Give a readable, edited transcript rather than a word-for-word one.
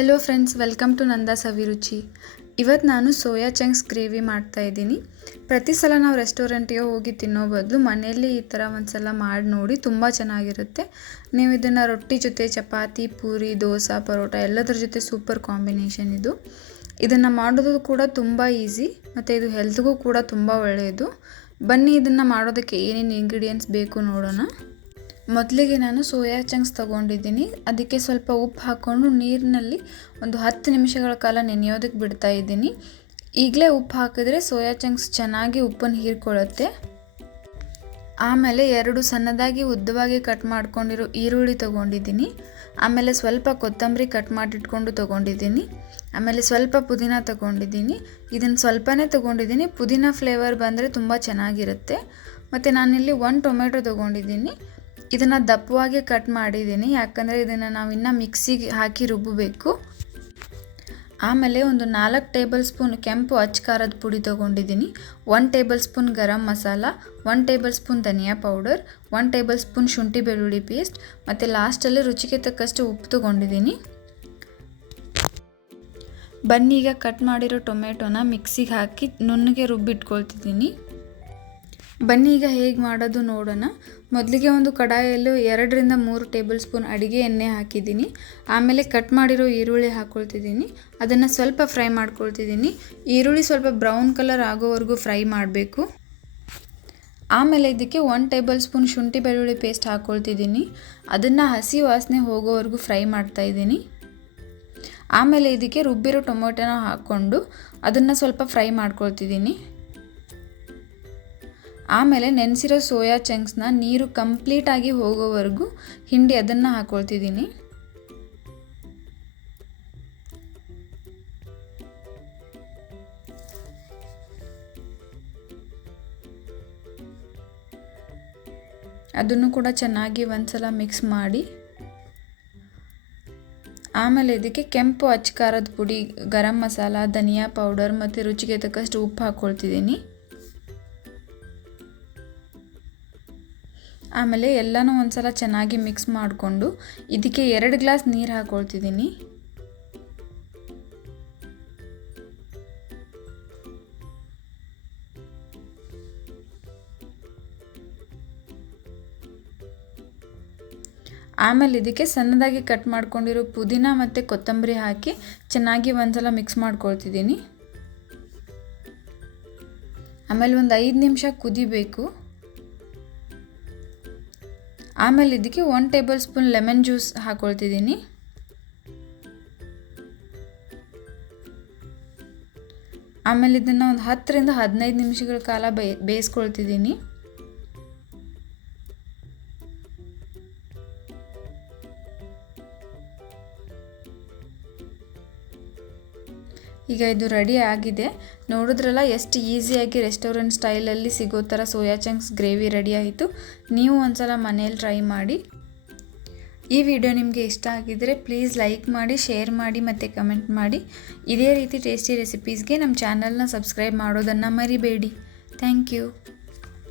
Hello friends, welcome to ನಂದಾಸ್ ಅಭಿರುಚಿ. ಇವತ್ತು ನಾನು ಸೋಯಾ ಚಂಕ್ಸ್ ಗ್ರೇವಿ ಮಾಡ್ತಾಯಿದ್ದೀನಿ. ಪ್ರತಿ ಸಲ ನಾವು ರೆಸ್ಟೋರೆಂಟಿಗೆ ಹೋಗಿ ತಿನ್ನೋ ಬದಲು ಮನೆಯಲ್ಲಿ ಈ ಥರ ಒಂದು ಸಲ ಮಾಡಿ ನೋಡಿ, ತುಂಬ ಚೆನ್ನಾಗಿರುತ್ತೆ. ನೀವು ಇದನ್ನು ರೊಟ್ಟಿ ಜೊತೆ, ಚಪಾತಿ, ಪೂರಿ, ದೋಸೆ, ಪರೋಟ ಎಲ್ಲದರ ಜೊತೆ ಸೂಪರ್ ಕಾಂಬಿನೇಷನ್ ಇದು. ಇದನ್ನು ಮಾಡೋದು ಕೂಡ ತುಂಬ ಈಸಿ ಮತ್ತು ಇದು ಹೆಲ್ತ್ಗೂ ಕೂಡ ತುಂಬ ಒಳ್ಳೆಯದು. ಬನ್ನಿ ಇದನ್ನು ಮಾಡೋದಕ್ಕೆ ಏನೇನು ಇಂಗ್ರೀಡಿಯೆಂಟ್ಸ್ ಬೇಕು ನೋಡೋಣ. ಮೊದಲಿಗೆ ನಾನು ಸೋಯಾ ಚಂಕ್ಸ್ ತೊಗೊಂಡಿದ್ದೀನಿ. ಅದಕ್ಕೆ ಸ್ವಲ್ಪ ಉಪ್ಪು ಹಾಕ್ಕೊಂಡು ನೀರಿನಲ್ಲಿ ಒಂದು 10 ನಿಮಿಷಗಳ ಕಾಲ ನೆನೆಯೋದಕ್ಕೆ ಬಿಡ್ತಾ ಇದ್ದೀನಿ. ಈಗಲೇ ಉಪ್ಪು ಹಾಕಿದ್ರೆ ಸೋಯಾ ಚಂಕ್ಸ್ ಚೆನ್ನಾಗಿ ಉಪ್ಪನ್ನು ಹೀರ್ಕೊಳ್ಳುತ್ತೆ. ಆಮೇಲೆ 2 ಸಣ್ಣದಾಗಿ ಉದ್ದವಾಗಿ ಕಟ್ ಮಾಡ್ಕೊಂಡಿರೋ ಈರುಳ್ಳಿ ತೊಗೊಂಡಿದ್ದೀನಿ. ಆಮೇಲೆ ಸ್ವಲ್ಪ ಕೊತ್ತಂಬರಿ ಕಟ್ ಮಾಡಿಟ್ಕೊಂಡು ತೊಗೊಂಡಿದ್ದೀನಿ. ಆಮೇಲೆ ಸ್ವಲ್ಪ ಪುದೀನ ತೊಗೊಂಡಿದ್ದೀನಿ. ಇದನ್ನು ಸ್ವಲ್ಪನೇ ತೊಗೊಂಡಿದ್ದೀನಿ, ಪುದೀನ ಫ್ಲೇವರ್ ಬಂದರೆ ತುಂಬ ಚೆನ್ನಾಗಿರುತ್ತೆ. ಮತ್ತು ನಾನಿಲ್ಲಿ 1 ಟೊಮೆಟೊ ತೊಗೊಂಡಿದ್ದೀನಿ. ಇದನ್ನು ದಪ್ಪವಾಗಿ ಕಟ್ ಮಾಡಿದ್ದೀನಿ, ಯಾಕಂದರೆ ಇದನ್ನು ನಾವು ಇನ್ನೂ ಮಿಕ್ಸಿಗೆ ಹಾಕಿ ರುಬ್ಬಬೇಕು. ಆಮೇಲೆ ಒಂದು 4 ಟೇಬಲ್ ಸ್ಪೂನ್ ಕೆಂಪು ಅಚ್ಚ ಖಾರದ ಪುಡಿ ತೊಗೊಂಡಿದ್ದೀನಿ. 1 table spoon garam masala, 1 table spoon ಧನಿಯಾ ಪೌಡರ್, 1 ಟೇಬಲ್ ಸ್ಪೂನ್ ಶುಂಠಿ ಬೆಳ್ಳುಳ್ಳಿ ಪೇಸ್ಟ್ ಮತ್ತು ಲಾಸ್ಟಲ್ಲಿ ರುಚಿಗೆ ತಕ್ಕಷ್ಟು ಉಪ್ಪು ತೊಗೊಂಡಿದ್ದೀನಿ. ಬನ್ನಿ ಈಗ ಕಟ್ ಮಾಡಿರೋ ಟೊಮೆಟೊನ ಮಿಕ್ಸಿಗೆ ಹಾಕಿ ನುಣ್ಣಗೆ ರುಬ್ಬಿಟ್ಕೊಳ್ತಿದ್ದೀನಿ. ಬನ್ನಿ ಈಗ ಹೇಗೆ ಮಾಡೋದು ನೋಡೋಣ. ಮೊದಲಿಗೆ ಒಂದು ಕಡಾಯಲ್ಲಿ 2ರಿಂದ 3 ಟೇಬಲ್ ಸ್ಪೂನ್ ಅಡುಗೆ ಎಣ್ಣೆ ಹಾಕಿದ್ದೀನಿ. ಆಮೇಲೆ ಕಟ್ ಮಾಡಿರೋ ಈರುಳ್ಳಿ ಹಾಕ್ಕೊಳ್ತಿದ್ದೀನಿ. ಅದನ್ನು ಸ್ವಲ್ಪ ಫ್ರೈ ಮಾಡ್ಕೊಳ್ತಿದ್ದೀನಿ. ಈರುಳ್ಳಿ ಸ್ವಲ್ಪ ಬ್ರೌನ್ ಕಲರ್ ಆಗೋವರೆಗೂ ಫ್ರೈ ಮಾಡಬೇಕು. ಆಮೇಲೆ ಇದಕ್ಕೆ 1 ಟೇಬಲ್ ಸ್ಪೂನ್ ಶುಂಠಿ ಬೆಳ್ಳುಳ್ಳಿ ಪೇಸ್ಟ್ ಹಾಕ್ಕೊಳ್ತಿದ್ದೀನಿ. ಅದನ್ನು ಹಸಿ ವಾಸನೆ ಹೋಗೋವರೆಗೂ ಫ್ರೈ ಮಾಡ್ತಾಯಿದ್ದೀನಿ. ಆಮೇಲೆ ಇದಕ್ಕೆ ರುಬ್ಬಿರೋ ಟೊಮೊಟೊನ ಹಾಕ್ಕೊಂಡು ಅದನ್ನು ಸ್ವಲ್ಪ ಫ್ರೈ ಮಾಡ್ಕೊಳ್ತಿದ್ದೀನಿ. ಆಮೇಲೆ ನೆನೆಸಿರೋ ಸೋಯಾ ಚಂಕ್ಸ್ನ ನೀರು ಕಂಪ್ಲೀಟಾಗಿ ಹೋಗೋವರೆಗೂ ಹಿಂಡಿ ಅದನ್ನು ಹಾಕ್ಕೊಳ್ತಿದ್ದೀನಿ. ಅದನ್ನು ಕೂಡ ಚೆನ್ನಾಗಿ ಒಂದ್ಸಲ ಮಿಕ್ಸ್ ಮಾಡಿ ಆಮೇಲೆ ಇದಕ್ಕೆ ಕೆಂಪು ಅಚ್ಚ ಖಾರದ ಪುಡಿ, ಗರಂ ಮಸಾಲ, ಧನಿಯಾ ಪೌಡರ್ ಮತ್ತು ರುಚಿಗೆ ತಕ್ಕಷ್ಟು ಉಪ್ಪು ಹಾಕ್ಕೊಳ್ತಿದ್ದೀನಿ. ಆಮೇಲೆ ಎಲ್ಲನೂ ಒಂದ್ಸಲ ಚೆನ್ನಾಗಿ ಮಿಕ್ಸ್ ಮಾಡಿಕೊಂಡು ಇದಕ್ಕೆ 2 ಗ್ಲಾಸ್ ನೀರು ಹಾಕ್ಕೊಳ್ತಿದ್ದೀನಿ. ಆಮೇಲೆ ಇದಕ್ಕೆ ಸಣ್ಣದಾಗಿ ಕಟ್ ಮಾಡ್ಕೊಂಡಿರೋ ಪುದೀನ ಮತ್ತು ಕೊತ್ತಂಬರಿ ಹಾಕಿ ಚೆನ್ನಾಗಿ ಒಂದ್ಸಲ ಮಿಕ್ಸ್ ಮಾಡ್ಕೊಳ್ತಿದ್ದೀನಿ. ಆಮೇಲೆ ಒಂದು 5 ನಿಮಿಷ ಕುದಿಬೇಕು. ಆಮೇಲೆ ಇದಕ್ಕೆ 1 ಟೇಬಲ್ ಸ್ಪೂನ್ ಲೆಮನ್ ಜ್ಯೂಸ್ ಹಾಕ್ಕೊಳ್ತಿದ್ದೀನಿ. ಆಮೇಲೆ ಇದನ್ನು ಒಂದು 10ರಿಂದ 15 ನಿಮಿಷಗಳ ಕಾಲ ಬೇಯಿಸ್ಕೊಳ್ತಿದ್ದೀನಿ. ಈಗ ಇದು ರೆಡಿ ಆಗಿದೆ. ನೋಡಿದ್ರಲ್ಲ ಎಷ್ಟು ಈಸಿಯಾಗಿ ರೆಸ್ಟೋರೆಂಟ್ ಸ್ಟೈಲಲ್ಲಿ ಸಿಗೋ ಥರ ಸೋಯಾ ಚಂಕ್ಸ್ ಗ್ರೇವಿ ರೆಡಿ ಆಯಿತು. ನೀವು ಒಂದ್ಸಲ ಮನೇಲಿ ಟ್ರೈ ಮಾಡಿ. ಈ ವಿಡಿಯೋ ನಿಮಗೆ ಇಷ್ಟ ಆಗಿದ್ದರೆ ಪ್ಲೀಸ್ ಲೈಕ್ ಮಾಡಿ, ಶೇರ್ ಮಾಡಿ ಮತ್ತು ಕಮೆಂಟ್ ಮಾಡಿ. ಇದೇ ರೀತಿ ಟೇಸ್ಟಿ ರೆಸಿಪೀಸ್ಗೆ ನಮ್ಮ ಚಾನಲ್ನ ಸಬ್ಸ್ಕ್ರೈಬ್ ಮಾಡೋದನ್ನು ಮರಿಬೇಡಿ. Thank you.